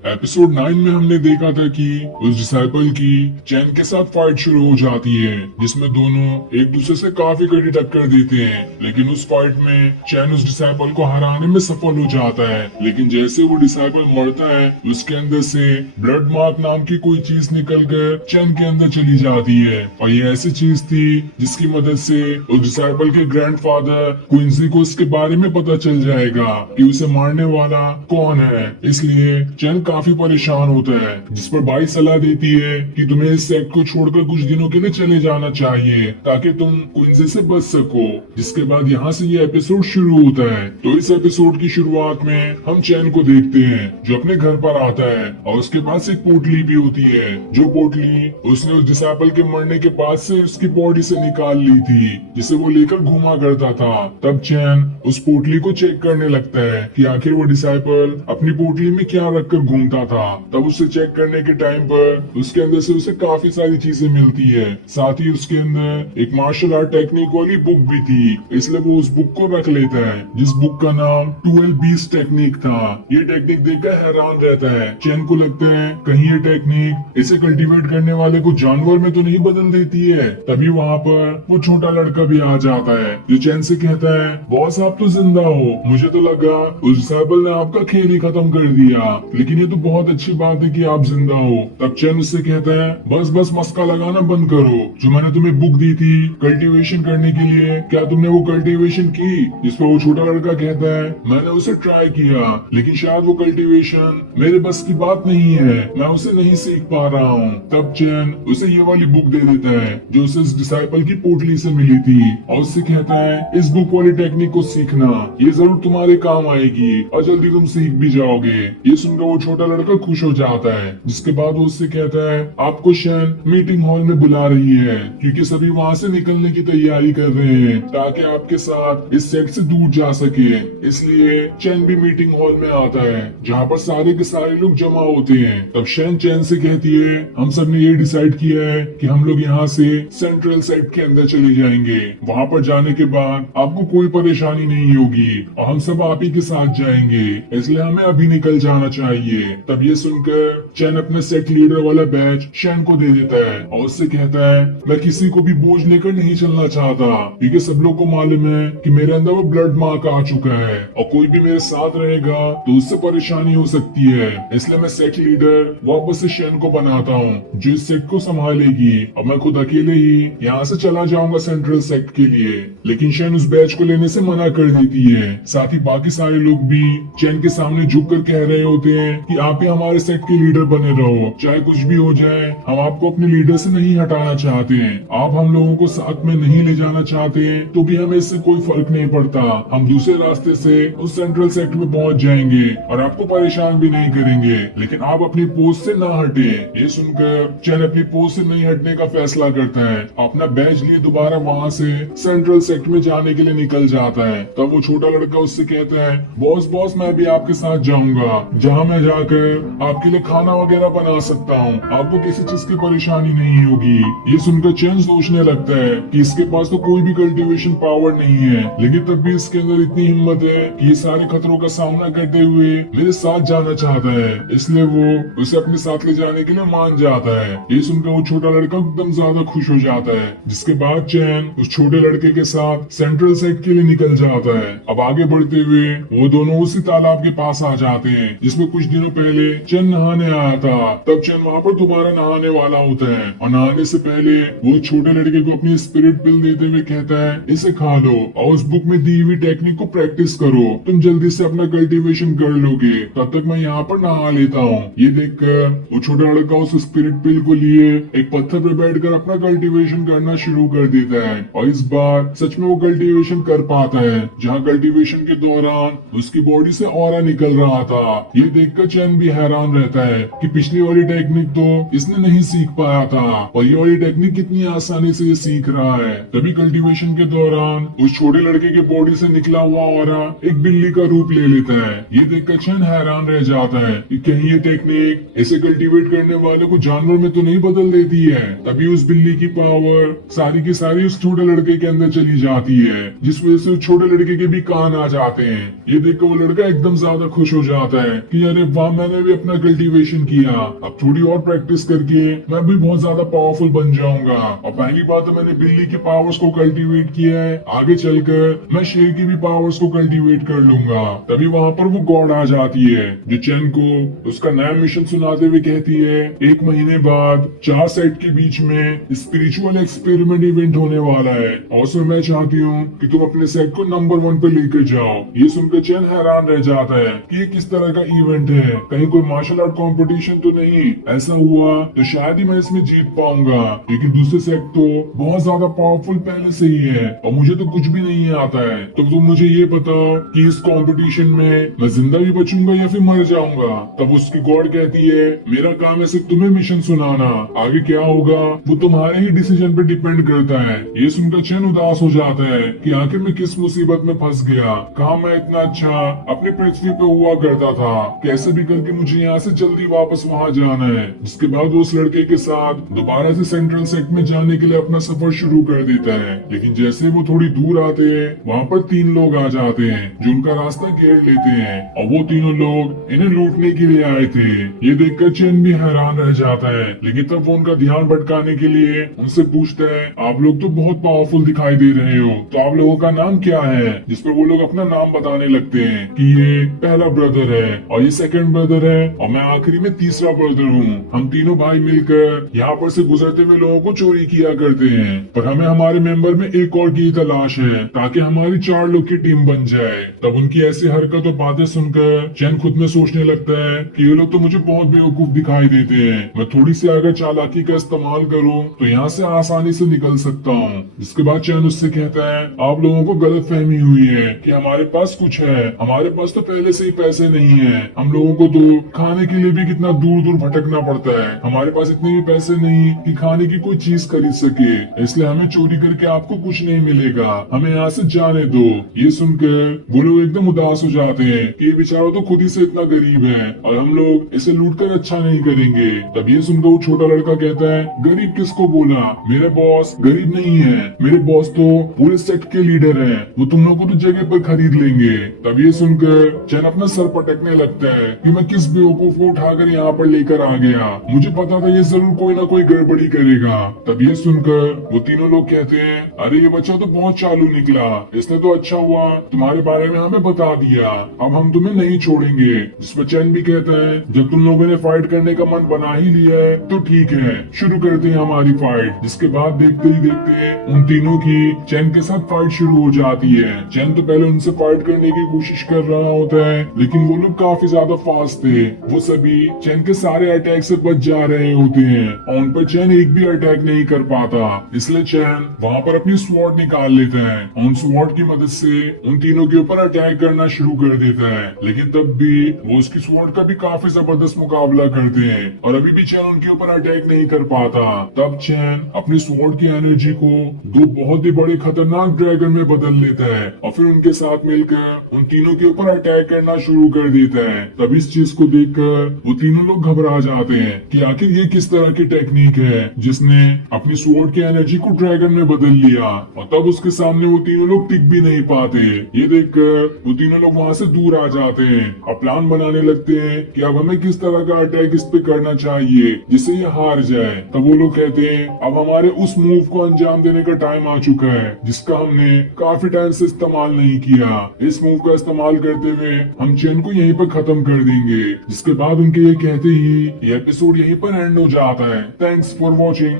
Episode 9 में हमने देखा था कि उस डिसाइपल की चैन के साथ फाइट शुरू हो जाती है, जिसमें दोनों एक दूसरे से काफी कड़ी टक्कर देते हैं। लेकिन उस फाइट में चैन उस डिसाइपल को हराने में सफल हो जाता है। लेकिन जैसे वो डिसाइपल मरता है, उसके अंदर से ब्लड मार्क नाम की कोई चीज निकल कर चैन के अंदर चली जाती है। और ये ऐसी चीज थी जिसकी मदद से उस डिसाइपल के ग्रैंडफादर क्विंसी को इसके बारे में पता चल जाएगा कि उसे मारने वाला कौन है। इसलिए चैन काफी परेशान होता है, जिस पर बाई सलाह देती है कि तुम्हें इस सेट को छोड़कर कुछ दिनों के लिए चले जाना चाहिए ताकि तुम क्विंसी से बच सको। जिसके बाद यहाँ से ये एपिसोड शुरू होता है। तो इस एपिसोड की शुरुआत में हम चैन को देखते हैं जो अपने घर पर आता है और उसके पास एक पोटली भी होती है, जो पोटली उसने उस डिसाइपल के मरने के बाद से उसकी बॉडी से निकाल ली थी, जिसे वो लेकर घूमा करता था। तब चैन उस पोटली को चेक करने लगता है कि आखिर वो डिसाइपल अपनी पोटली में क्या रखकर घूमता था। तब उसे चेक करने के टाइम पर उसके अंदर से उसे काफी सारी चीजें मिलती है। साथ ही उसके अंदर एक मार्शल आर्ट टेक्निक वाली बुक भी थी, इसलिए वो उस बुक को रख लेता है, जिस बुक का नाम 12 बीस्ट टेक्निक था। ये टेक्निक देखकर हैरान रहता है। चैन को लगता है कहीं ये टेक्निक इसे कल्टीवेट करने वाले को जानवर में तो नहीं बदल देती है। तभी वहाँ पर वो छोटा लड़का भी आ जाता है, जो चैन से कहता है, बॉस आप तो जिंदा हो, मुझे तो लगा उस डिसाइपल ने आपका खेल ही खत्म कर दिया, लेकिन ये तो बहुत अच्छी बात है कि आप जिंदा हो। तब चैन उससे कहता है, बस बस मस्का लगाना बंद करो, जो मैंने तुम्हें बुक दी थी कल्टीवेशन करने के लिए, क्या तुमने वो कल्टीवेशन की? जिस पर वो छोटा लड़का कहता है, मैंने उसे ट्राई किया, लेकिन शायद वो कल्टीवेशन मेरे बस की बात नहीं है, मैं उसे नहीं सीख पा रहा हूँ। तब चैन उसे ये वाली बुक दे देता है जो उसे इस डिसाइपल की पोटली से मिली थी, और उससे कहता है, इस बुक वाली टेक्निक को सीखना, ये जरूर तुम्हारे काम आएगी और जल्दी तुम सीख भी जाओगे। ये सुनकर वो छोटा लड़का खुश हो जाता है। जिसके बाद वो उससे कहता है, आपको शैन मीटिंग हॉल में बुला रही है, क्योंकि सभी वहाँ से निकलने की तैयारी कर रहे हैं ताकि आपके साथ इस सेट से दूर जा सके। इसलिए चैन भी मीटिंग हॉल में आता है, जहाँ पर सारे के सारे लोग जमा होते हैं। तब शैन चैन से कहती है, हम सब ने ये डिसाइड किया है कि हम लोग यहाँ से सेंट्रल सेट के अंदर चले जाएंगे। वहाँ पर जाने के बाद आपको कोई परेशानी नहीं होगी और हम सब आप ही के साथ जाएंगे, इसलिए हमें अभी निकल जाना चाहिए। तब ये सुनकर चैन अपने सेट लीडर वाला बैच शैन को दे देता है और उससे कहता है, मैं किसी को भी बोझ लेकर नहीं चलना चाहता, क्योंकि सब लोग को मालूम है कि मेरे अंदर वो ब्लड मार्क आ चुका है और कोई भी मेरे साथ रहेगा तो उससे परेशानी हो सकती है। इसलिए मैं सेट लीडर वापस से शैन को बनाता हूँ, जो इस सेट को संभालेगी, और मैं खुद अकेले ही यहाँ से चला जाऊंगा सेंट्रल सेट के लिए। लेकिन शैन उस बैच को लेने से मना कर देती है। साथ ही बाकी सारे लोग भी चैन के सामने झुक कर कह रहे होते हैं कि आप ही हमारे सेट के लीडर बने रहो, चाहे कुछ भी हो जाए, हम आपको अपने लीडर से नहीं हटाना चाहते हैं। आप हम लोगों को साथ में नहीं ले जाना चाहते हैं तो भी हमें इससे कोई फर्क नहीं पड़ता, हम दूसरे रास्ते से उस सेंट्रल सेट में पहुंच जाएंगे और आपको परेशान भी नहीं करेंगे, लेकिन आप अपनी पोस्ट से ना हटे। ये सुनकर चैन अपनी पोस्ट से नहीं हटने का फैसला करता है, अपना बैज लिए दोबारा वहाँ से सेंट्रल सेट में जाने के लिए निकल जाता है। तब वो छोटा लड़का उससे कहता है, बॉस बॉस मैं भी आपके साथ जाऊंगा, जहाँ मैं जाकर आपके लिए खाना वगैरह बना सकता हूँ, आपको किसी चीज की परेशानी नहीं होगी। ये सुनकर चैन सोचने लगता है कि इसके पास तो कोई भी कल्टीवेशन पावर नहीं है, लेकिन तब भी इसके अंदर इतनी हिम्मत है कि ये सारे खतरों का सामना करते हुए मेरे साथ जाना चाहता है, इसलिए वो उसे अपने साथ ले जाने के लिए मान जाता है। ये सुनकर वो छोटा लड़का एकदम ज्यादा खुश हो जाता है। जिसके बाद चैन उस छोटे लड़के के साथ सेंट्रल सेट के लिए निकल जाता है। अब आगे बढ़ते हुए वो दोनों उसी तालाब के पास आ जाते हैं जिसमें कुछ दिनों पहले चैन नहाने आया था। तब चैन वहाँ पर दोबारा नहाने वाला होता है और नहाने से पहले वो छोटे लड़के को अपनी स्पिरिट पिल देते हुए कहता है, इसे खा लो और उस बुक में दी हुई टेक्निक को प्रैक्टिस करो, तुम जल्दी से अपना कल्टीवेशन कर लोगे, तब तक मैं यहाँ पर नहा लेता हूँ। ये देखकर वो छोटा लड़का उस स्पिरिट पिल को लिए एक पत्थर पर बैठकर अपना कल्टीवेशन करना शुरू कर देता है और इस बार सच में वो कल्टीवेशन कर पाता है। जहाँ कल्टीवेशन के दौरान उसकी बॉडी से ऑरा निकल रहा था। ये देखकर चैन भी हैरान रहता है कि पिछली वाली टेक्निक तो इसने नहीं सीख पाया था और ये वाली टेक्निक कितनी आसानी से ये सीख रहा है। तभी कल्टीवेशन के दौरान उस छोटे लड़के के बॉडी से निकला हुआ ऑरा एक बिल्ली का रूप ले लेता है। ये देखकर चैन हैरान रह जाता है कि कहीं ये टेक्निक इसे कल्टीवेट करने वाले को जानवर में तो नहीं बदल देती है। तभी उस बिल्ली की पावर सारी की सारी उस छोटे लड़के के अंदर चली जाती है, जिस वजह से उस छोटे लड़के के भी कान आ जाते हैं। ये देखकर वो लड़का एकदम ज्यादा खुश हो जाता है कि अरे वाह, काम मैंने भी अपना कल्टीवेशन किया। अब थोड़ी और प्रैक्टिस करके मैं भी बहुत ज्यादा पावरफुल बन जाऊंगा। और पहली बात तो मैंने बिल्ली की पावर्स को कल्टीवेट किया है, आगे चलकर मैं शेर की भी पावर्स को कल्टीवेट कर लूंगा। तभी वहाँ पर वो गॉड आ जाती है जो चैन को उसका नया मिशन सुनाते हुए कहती है 1 महीने बाद 4 सेट के बीच में स्पिरिचुअल एक्सपेरिमेंट इवेंट होने वाला है और सर मैं चाहती हूँ कि तुम अपने सेट को नंबर 1 पे लेकर जाओ। ये सुनकर चैन हैरान रह जाता है कि ये किस तरह का इवेंट है, कहीं कोई मार्शल आर्ट कंपटीशन तो नहीं? ऐसा हुआ तो शायद ही मैं इसमें जीत पाऊंगा, लेकिन दूसरे सेट तो बहुत ज्यादा पावरफुल पहले से ही है और मुझे तो कुछ भी नहीं आता है। तो तुम मुझे ये बताओ कि इस कंपटीशन में मैं जिंदा भी बचूंगा या फिर मर जाऊंगा? तब उसकी गॉड कहती है मेरा काम है सिर्फ तुम्हें मिशन सुनाना, आगे क्या होगा वो तुम्हारे ही डिसीजन पे डिपेंड करता है। ये सुनकर चैन उदास हो जाता है कि आखिर मैं किस मुसीबत में फंस गया। कहा मैं इतना अच्छा अपने पृथ्वी पे हुआ करता था, कैसे भी करके मुझे यहाँ से जल्दी वापस वहाँ जाना है। जिसके बाद वो उस लड़के के साथ दोबारा से सेंट्रल सेक्ट में जाने के लिए अपना सफर शुरू कर देता है। लेकिन जैसे वो थोड़ी दूर आते हैं वहाँ पर 3 लोग आ जाते हैं जो उनका रास्ता घेर लेते हैं और वो तीनों लोग इन्हें लूटने के लिए आए थे। ये देखकर चैन भी हैरान रह जाता है, लेकिन तब वो उनका ध्यान भटकाने के लिए उनसे पूछता है आप लोग तो बहुत पावरफुल दिखाई दे रहे हो, तो आप लोगों का नाम क्या है? जिस पर वो लोग अपना नाम बताने लगते हैं कि ये पहला ब्रदर है और ये सेकंड ब्रदर है और मैं आखिरी में तीसरा ब्रदर हूँ। हम तीनों भाई मिलकर यहाँ पर से गुजरते हुए लोगों को चोरी किया करते हैं, पर हमें हमारे मेंबर में एक और की तलाश है ताकि हमारी 4 लोग की टीम बन जाए। तब उनकी ऐसी हरकत और बातें सुनकर चैन खुद में सोचने लगता है कि ये लोग तो मुझे बहुत बेवकूफ दिखाई देते हैं, मैं थोड़ी सी अगर चालाकी का इस्तेमाल करूं तो यहाँ से आसानी से निकल सकता हूँ। इसके बाद चैन उससे कहता है आप लोगों को गलत फहमी हुई है कि हमारे पास कुछ है, हमारे पास तो पहले से ही पैसे नहीं है। हम लोगों को तो खाने के लिए भी कितना दूर दूर भटकना पड़ता है, हमारे पास इतने भी पैसे नहीं कि खाने की कोई चीज खरीद सके, इसलिए हमें चोरी करके आपको कुछ नहीं मिलेगा, हमें यहाँ से जाने दो। ये सुनकर वो लोग एकदम उदास हो जाते हैं कि ये बेचारा तो खुद ही से इतना गरीब है और हम लोग इसे लूट कर अच्छा नहीं करेंगे। तब ये सुनकर वो छोटा लड़का कहता है गरीब किसको बोला, मेरे बॉस गरीब नहीं है, मेरे बॉस तो पूरे सेट के लीडर हैं, वो तुम लोग को तो जगह पर खरीद लेंगे। तब ये सुनकर चैन अपना सर पटकने लगता है कि मैं किस बेवकूफ को उठाकर यहाँ पर लेकर आ गया, मुझे पता था ये जरूर कोई ना कोई गड़बड़ी करेगा। तब ये सुनकर वो तीनों लोग कहते हैं अरे ये बच्चा तो बहुत चालू निकला, इसने तो अच्छा हुआ तुम्हारे बारे में हमें बता दिया, अब हम तुम्हें नहीं छोड़ेंगे। जिस पर चैन भी कहता है जब तुम लोगों ने फाइट करने का मन बना ही लिया है तो ठीक है, शुरू करते हैं हमारी फाइट। जिसके बाद देखते ही देखते उन तीनों की चैन के साथ फाइट शुरू हो जाती है। चैन तो पहले उनसे फाइट करने की कोशिश कर रहा होता है, लेकिन वो लोग काफी ज्यादा फास्ट थे, वो सभी चैन के सारे अटैक से बच जा रहे होते हैं और उन पर चैन एक भी अटैक नहीं कर पाता। इसलिए चैन वहाँ पर अपनी स्वॉर्ड निकाल लेता है और उन स्वॉर्ड की मदद से उन तीनों के ऊपर अटैक करना शुरू कर देता है। लेकिन तब भी वो उसकी स्वॉर्ड का भी काफी जबरदस्त मुकाबला करते हैं और अभी भी चैन उनके ऊपर अटैक नहीं कर पाता। तब चैन अपनी स्वॉर्ड की एनर्जी को 2 बहुत ही बड़े खतरनाक ड्रैगन में बदल लेता है और फिर उनके साथ मिलकर उन तीनों के ऊपर अटैक करना शुरू कर देता है। तब इस चीज को देखकर वो तीनों लोग घबरा जाते हैं कि आखिर ये किस तरह की टेक्निक है जिसने अपनी स्वॉर्ड की एनर्जी को ड्रैगन में बदल लिया। और तब उसके सामने वो तीनों लोग टिक भी नहीं पाते। ये देखकर वो तीनों लोग वहाँ से दूर आ जाते हैं और प्लान बनाने लगते हैं कि अब हमें किस तरह का अटैक इस पे करना चाहिए जिससे ये हार जाए। तब वो लोग कहते हैं अब हमारे उस मूव को अंजाम देने का टाइम आ चुका है जिसका हमने काफी टाइम से इस्तेमाल नहीं किया। इस मूव का इस्तेमाल करते हुए हम चैन को यहीं पर खत्म कर देंगे। जिसके बाद उनके ये कहते ही ये एपिसोड यहीं पर एंड हो जाता है। Thanks for watching.